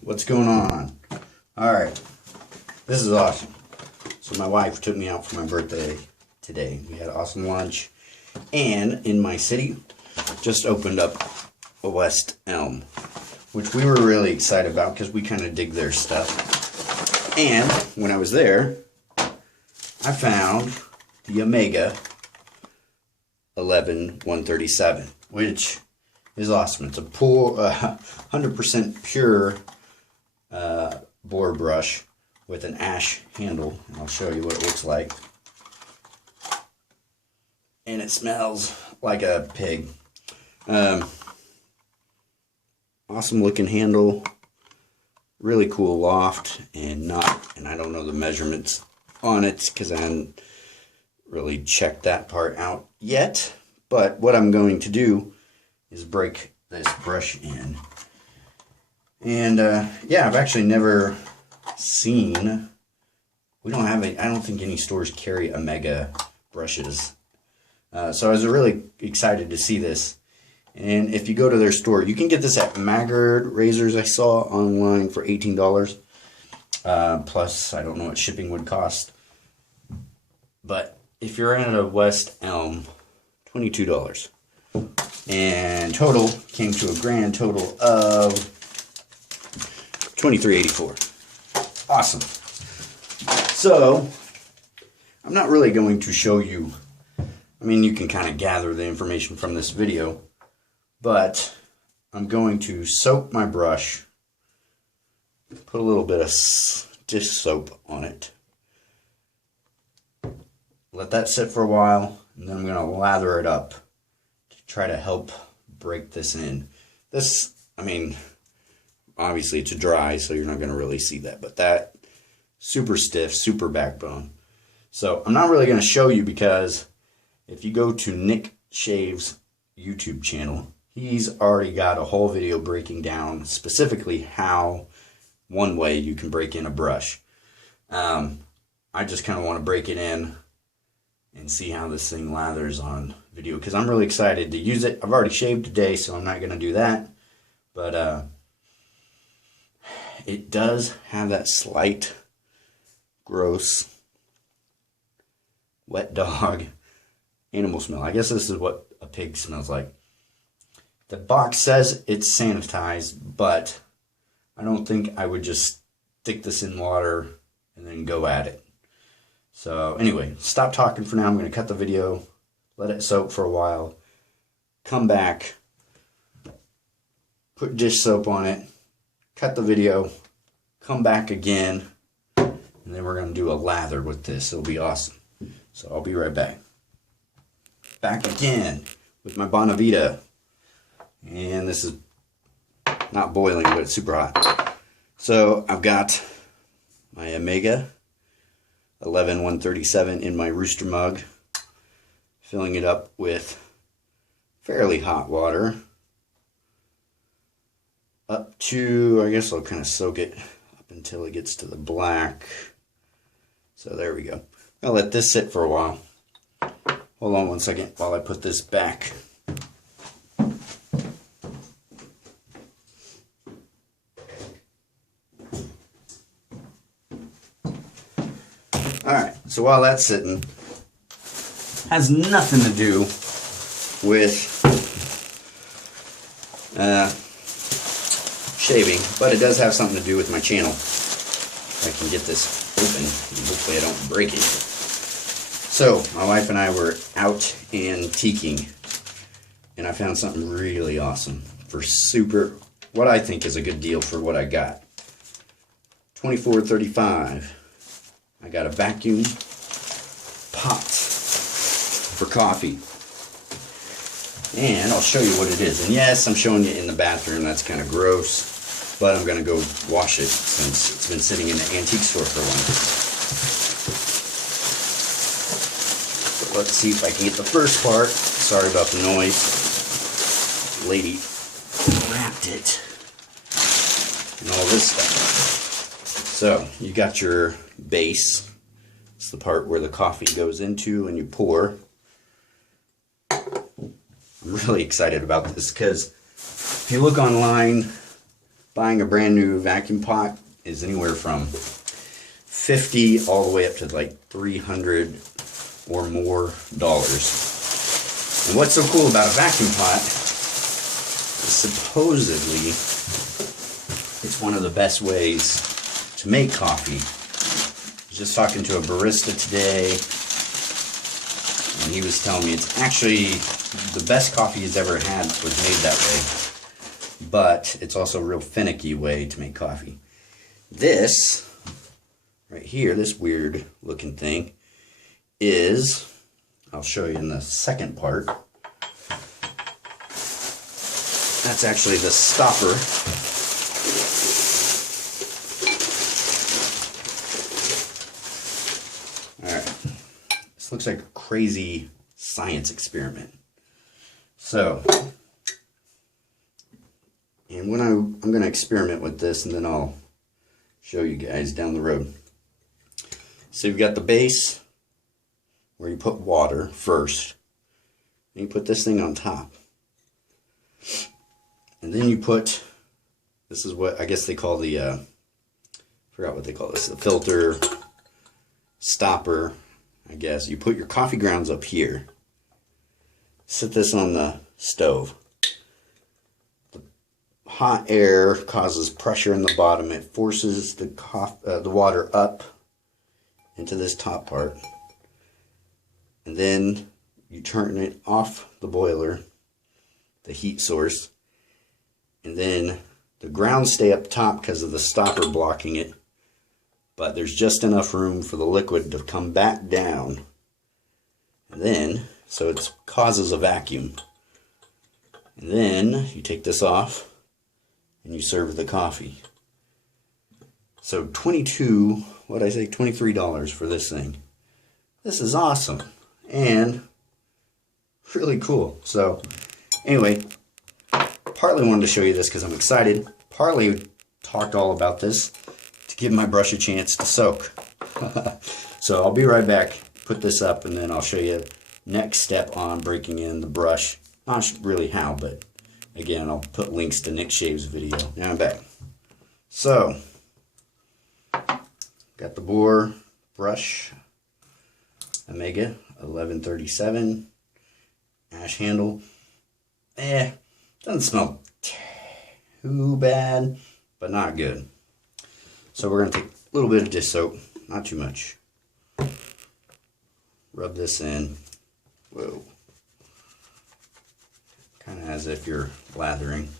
What's going on? Alright, this is awesome. So my wife took me out for my birthday today. We had an awesome lunch. And in my city, just opened up a West Elm, which we were really excited about because we kind of dig their stuff. And when I was there, I found the Omega 11137, which is awesome. It's a 100% pure boar brush with an ash handle. And I'll show you what it looks like. And it smells like a pig. Awesome looking handle. Really cool loft, and I don't know the measurements on it because I hadn't really checked that part out yet. But what I'm going to do is break this brush in. And yeah, I've actually never seen, we don't have I don't think any stores carry Omega brushes. So I was really excited to see this. And if you go to their store, you can get this at Maggard Razors I saw online for $18. Plus, I don't know what shipping would cost. But if you're at a West Elm, $22. And total came to a grand total of $23.84. Awesome. So, I'm not really going to show you, I mean, you can kind of gather the information from this video, but I'm going to soak my brush, put a little bit of dish soap on it, let that sit for a while, and then I'm going to lather it up to try to help break this in. This, I mean, obviously it's dry, so you're not going to really see that, but that, super stiff, super backbone. So I'm not really going to show you because if you go to Nick Shave's YouTube channel, he's already got a whole video breaking down specifically how one way you can break in a brush. I just kind of want to break it in and see how this thing lathers on video because I'm really excited to use it. I've already shaved today, so I'm not going to do that. But it does have that slight, gross, wet dog animal smell. I guess this is what a pig smells like. The box says it's sanitized, but I don't think I would just stick this in water and then go at it. So anyway, stop talking for now. I'm going to cut the video, let it soak for a while, come back, put dish soap on it, cut the video, come back again, and then we're going to do a lather with this. It'll be awesome. So I'll be right back. Back again with my Bonavita. And this is not boiling, but it's super hot. So I've got my Omega 11137 in my rooster mug, filling it up with fairly hot water up to, I guess I'll kind of soak it up until it gets to the black. So there we go. I'll let this sit for a while. Hold on one second while I put this back. Alright, so while that's sitting, has nothing to do with shaving, but it does have something to do with my channel. If I can get this open, and hopefully I don't break it. So, my wife and I were out antiquing, and I found something really awesome for what I think is a good deal for what I got. $24.35. I got a vacuum pot for coffee. And I'll show you what it is. And yes, I'm showing you in the bathroom. That's kind of gross. But I'm going to go wash it since it's been sitting in the antique store for a while. So let's see if I can get the first part. Sorry about the noise. Lady wrapped it. And all this stuff. So, you got your base. It's the part where the coffee goes into and you pour. I'm really excited about this because if you look online, buying a brand new vacuum pot is anywhere from 50 all the way up to like 300 or more dollars. And what's so cool about a vacuum pot is supposedly it's one of the best ways to make coffee. I was just talking to a barista today, and he was telling me it's actually the best coffee he's ever had was made that way. But it's also a real finicky way to make coffee. This, right here, this weird looking thing, is, I'll show you in the second part, that's actually the stopper. Alright, this looks like a crazy science experiment. So, and when I'm going to experiment with this, and then I'll show you guys down the road. So you've got the base where you put water first, and you put this thing on top, and then you put, this is what I guess they call the I forgot what they call this, the filter stopper, I guess. You put your coffee grounds up here, set this on the stove. The hot air causes pressure in the bottom. It forces the water up into this top part, and then you turn it off the boiler, the heat source, and then the grounds stay up top because of the stopper blocking it, but there's just enough room for the liquid to come back down, and then so it causes a vacuum, and then you take this off and you serve the coffee. So $23 for this thing. This is awesome and really cool. So anyway, partly wanted to show you this because I'm excited. Partly talked all about this to give my brush a chance to soak. So I'll be right back, put this up, and then I'll show you next step on breaking in the brush. Not really how, but again, I'll put links to Nick Shave's video. Now I'm back. So, got the Boar brush, Omega 1137, ash handle. Doesn't smell too bad, but not good. So we're going to take a little bit of dish soap, not too much. Rub this in. Whoa. Kind of as if you're lathering.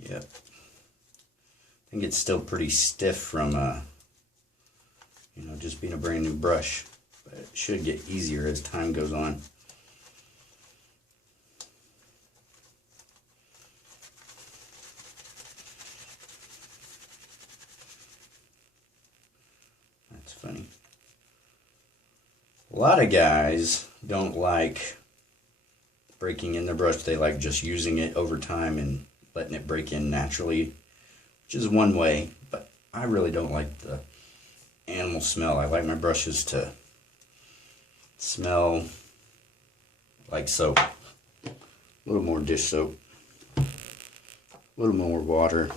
Yep. I think it's still pretty stiff from just being a brand new brush, but it should get easier as time goes on. That's funny. A lot of guys don't like breaking in their brush. They like just using it over time and letting it break in naturally, which is one way, but I really don't like the animal smell. I like my brushes to smell like soap. A little more dish soap, a little more water,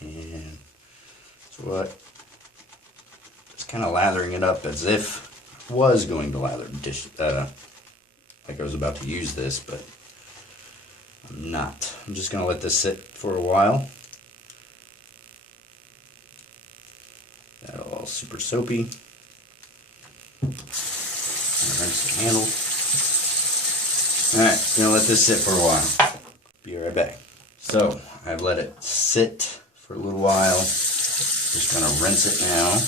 and that's what, just kind of lathering it up as if I was going to lather dish, like I was about to use this, but I'm not. I'm just going to let this sit for a while. That'll all super soapy. Rinse the handle. Alright, gonna let this sit for a while. Be right back. So, I've let it sit for a little while. Just gonna rinse it now.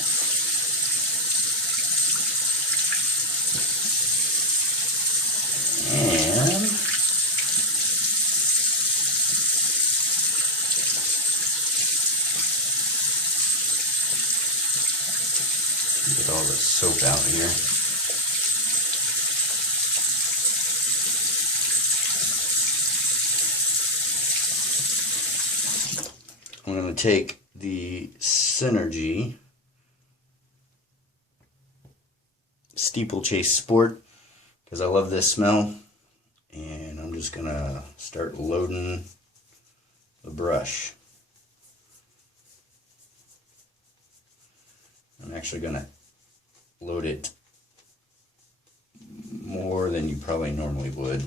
And get all the soap out here. I'm going to take the Synergy Steeplechase Sport because I love this smell. And I'm just gonna start loading the brush. I'm actually gonna load it more than you probably normally would.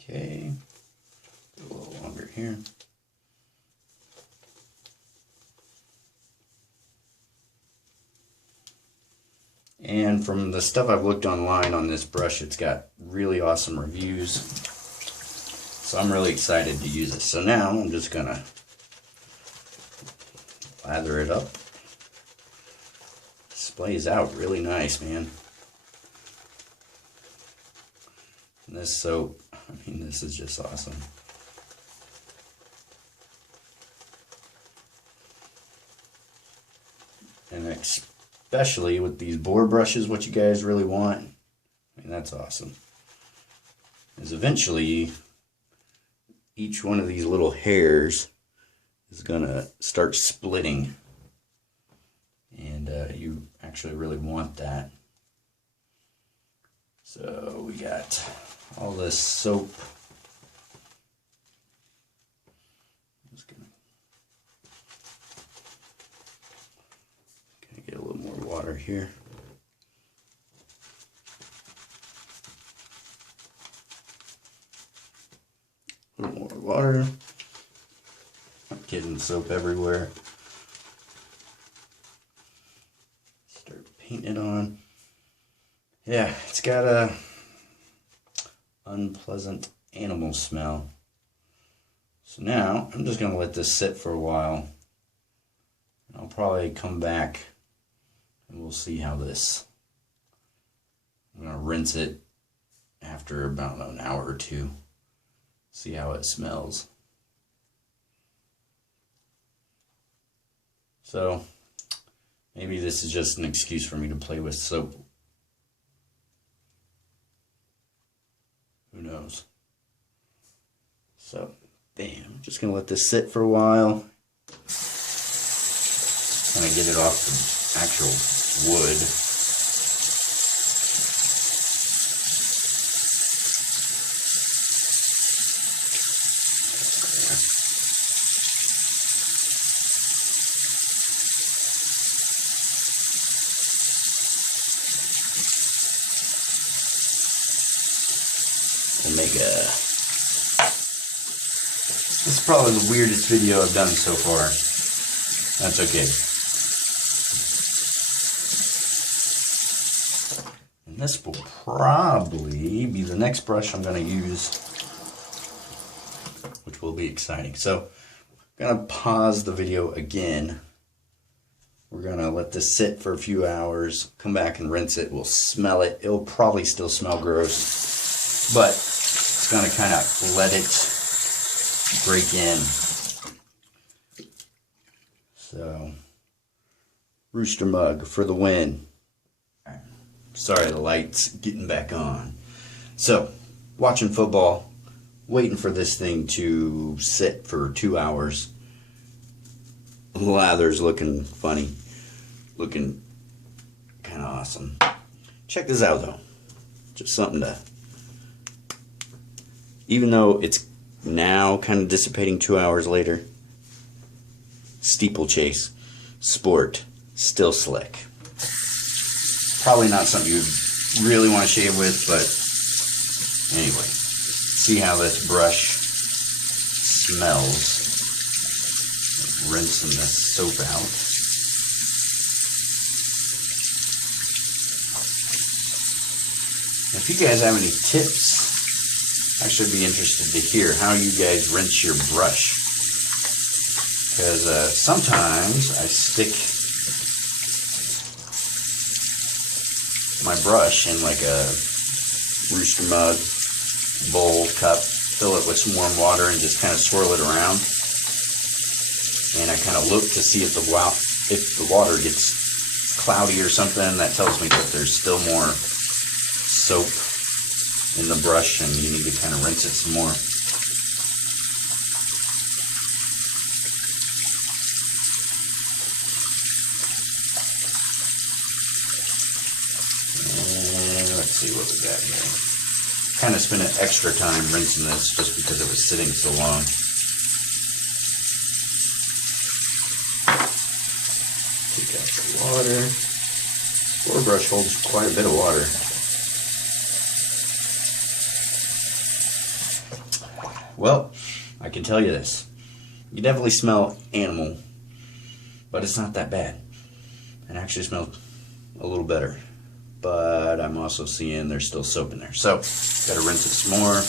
Okay, a little longer here. And from the stuff I've looked online on this brush, it's got really awesome reviews. So I'm really excited to use it. So now I'm just gonna lather it up. Displays out really nice, man. And this soap, I mean, this is just awesome. And especially with these Boar brushes, what you guys really want, I mean, that's awesome, is eventually each one of these little hairs is gonna start splitting, and you actually really want that. So we got all this soap. I'm just gonna get a little more water here. A little more water. I'm getting soap everywhere. Start painting it on. Yeah, it's got a unpleasant animal smell. So now I'm just gonna let this sit for a while. I'll probably come back and we'll see how this. I'm gonna rinse it after about an hour or two. See how it smells. So maybe this is just an excuse for me to play with soap. Who knows? So, bam, just gonna let this sit for a while. Kind of get it off the actual wood. This is probably the weirdest video I've done so far. That's okay. And this will probably be the next brush I'm going to use, which will be exciting. So I'm going to pause the video again. We're going to let this sit for a few hours, come back and rinse it. We'll smell it. It'll probably still smell gross, but it's going to kind of let it break in. So, rooster mug for the win. Sorry, the light's getting back on. So, watching football, waiting for this thing to sit for 2 hours. The lather's looking funny, looking kind of awesome. Check this out though, just something to, even though it's now kind of dissipating 2 hours later, Steeplechase Sport, still slick. Probably not something you really want to shave with, but anyway, see how this brush smells. Rinsing the soap out. If you guys have any tips, I should be interested to hear how you guys rinse your brush. Because sometimes I stick my brush in like a rooster mug, bowl, cup, fill it with some warm water and just kind of swirl it around. And I kind of look to see if the water gets cloudy or something. That tells me that there's still more soap in the brush, and you need to kind of rinse it some more. And let's see what we got here. Kind of spent an extra time rinsing this just because it was sitting so long. Take out the water. Boar brush holds quite a bit of water. Well, I can tell you this. You definitely smell animal, but it's not that bad. It actually smells a little better. But I'm also seeing there's still soap in there. So, gotta rinse it some more.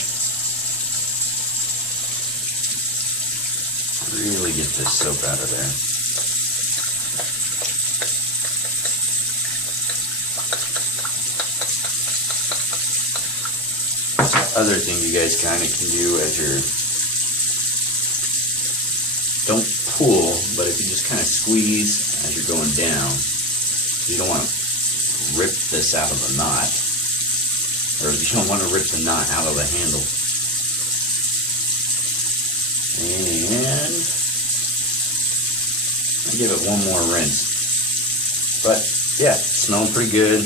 Really get this soap out of there. Other thing you guys kind of can do as you're, don't pull, but if you just kind of squeeze as you're going down, you don't want to rip this out of the knot, or you don't want to rip the knot out of the handle. And I give it one more rinse. But yeah, it's smelling pretty good.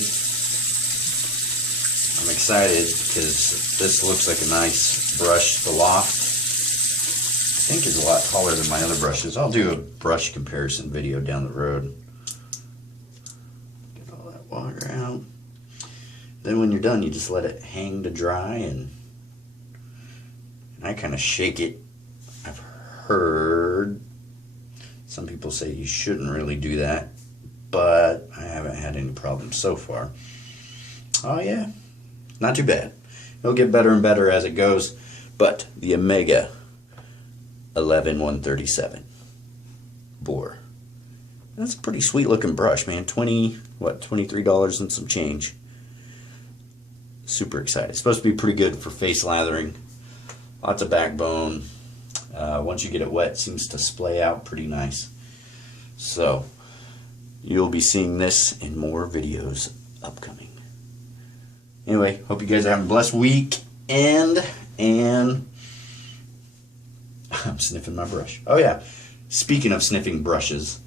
I'm excited because this looks like a nice brush. The Loft, I think, is a lot taller than my other brushes. I'll do a brush comparison video down the road. Get all that water out. Then when you're done, you just let it hang to dry, and I kind of shake it. I've heard some people say you shouldn't really do that, but I haven't had any problems so far. Oh yeah, not too bad. It'll get better and better as it goes, but the Omega 11137 Boar. That's a pretty sweet looking brush, man. $23 and some change. Super excited. It's supposed to be pretty good for face lathering. Lots of backbone. Once you get it wet, it seems to splay out pretty nice. So you'll be seeing this in more videos upcoming. Anyway, hope you guys are having a blessed week. And I'm sniffing my brush. Oh yeah, speaking of sniffing brushes,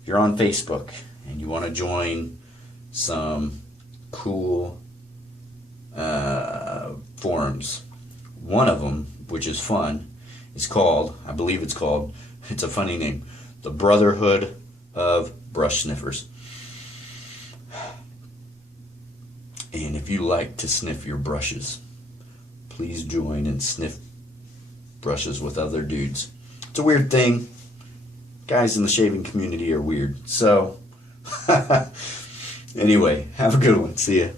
if you're on Facebook and you want to join some cool forums, one of them, which is fun, is called, I believe it's called, it's a funny name, the Brotherhood of Brush Sniffers. And if you like to sniff your brushes, please join and sniff brushes with other dudes. It's a weird thing. Guys in the shaving community are weird. So, anyway, have a good one. See ya.